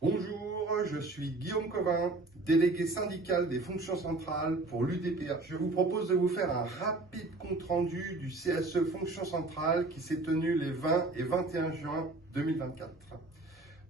Bonjour, je suis Guillaume Covin, délégué syndical des fonctions centrales pour l'UDPA. Je vous propose de vous faire un rapide compte-rendu du CSE Fonctions Centrales qui s'est tenu les 20 et 21 juin 2024.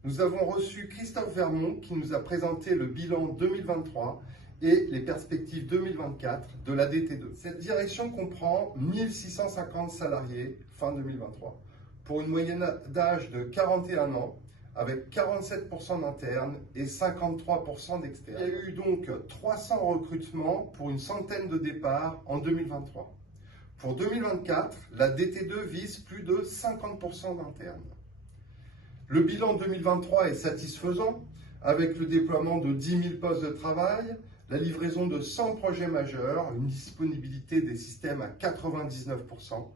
Nous avons reçu Christophe Vermont qui nous a présenté le bilan 2023 et les perspectives 2024 de la DT2. Cette direction comprend 1650 salariés fin 2023 pour une moyenne d'âge de 41 ans, avec 47% d'internes et 53% d'externes. Il y a eu donc 300 recrutements pour une centaine de départs en 2023. Pour 2024, la DT2 vise plus de 50% d'internes. Le bilan 2023 est satisfaisant, avec le déploiement de 10 000 postes de travail, la livraison de 100 projets majeurs, une disponibilité des systèmes à 99%,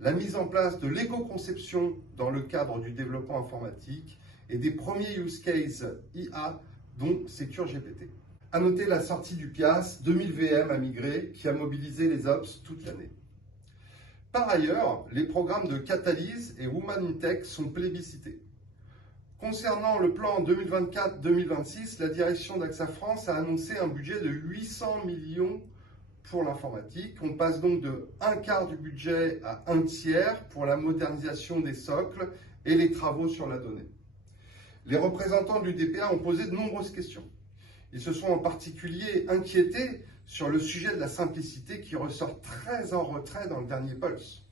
la mise en place de l'éco-conception dans le cadre du développement informatique et des premiers use cases IA, dont Secure GPT. À noter la sortie du PIAS 2000 VM à migrer qui a mobilisé les Ops toute l'année. Par ailleurs, les programmes de Catalyse et Women in Tech sont plébiscités. Concernant le plan 2024-2026, la direction d'AXA France a annoncé un budget de 800 millions pour l'informatique. On passe donc de un quart du budget à un tiers pour la modernisation des socles et les travaux sur la donnée. Les représentants de l'UDPA ont posé de nombreuses questions. Ils se sont en particulier inquiétés sur le sujet de la simplicité qui ressort très en retrait dans le dernier Pulse.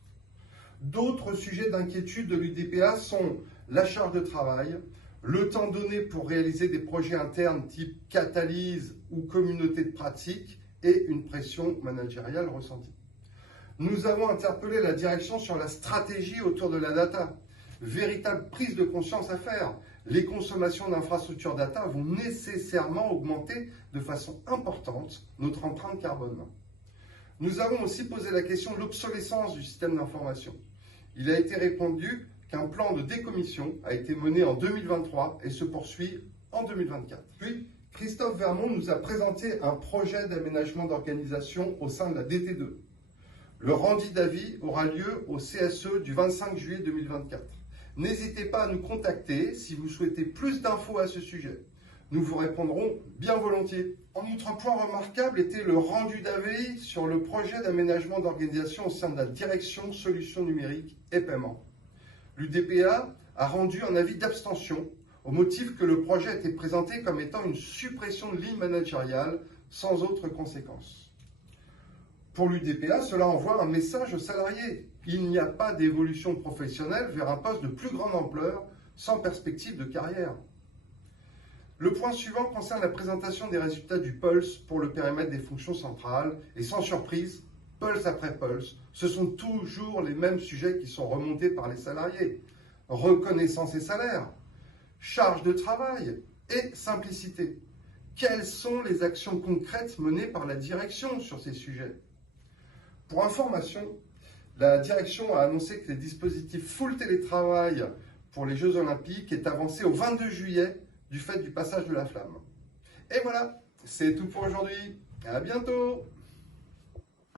D'autres sujets d'inquiétude de l'UDPA sont la charge de travail, le temps donné pour réaliser des projets internes type Catalyse ou communauté de pratique et une pression managériale ressentie. Nous avons interpellé la direction sur la stratégie autour de la data. Véritable prise de conscience à faire. Les consommations d'infrastructures data vont nécessairement augmenter de façon importante notre empreinte carbone. Nous avons aussi posé la question de l'obsolescence du système d'information. Il a été répondu qu'un plan de décommission a été mené en 2023 et se poursuit en 2024. Puis, Christophe Vermont nous a présenté un projet d'aménagement d'organisation au sein de la DT2. Le rendu d'avis aura lieu au CSE du 25 juillet 2024. N'hésitez pas à nous contacter si vous souhaitez plus d'infos à ce sujet. Nous vous répondrons bien volontiers. En outre, point remarquable était le rendu d'avis sur le projet d'aménagement d'organisation au sein de la direction solutions numériques et paiement. L'UDPA a rendu un avis d'abstention au motif que le projet était présenté comme étant une suppression de ligne managériale sans autre conséquence. Pour l'UDPA, cela envoie un message aux salariés. Il n'y a pas d'évolution professionnelle vers un poste de plus grande ampleur sans perspective de carrière. Le point suivant concerne la présentation des résultats du Pulse pour le périmètre des fonctions centrales. Et sans surprise, Pulse après Pulse, ce sont toujours les mêmes sujets qui sont remontés par les salariés. Reconnaissance et salaire, charge de travail et simplicité. Quelles sont les actions concrètes menées par la direction sur ces sujets ? Pour information, la direction a annoncé que les dispositifs full télétravail pour les Jeux Olympiques est avancé au 22 juillet du fait du passage de la flamme. Et voilà, c'est tout pour aujourd'hui. À bientôt!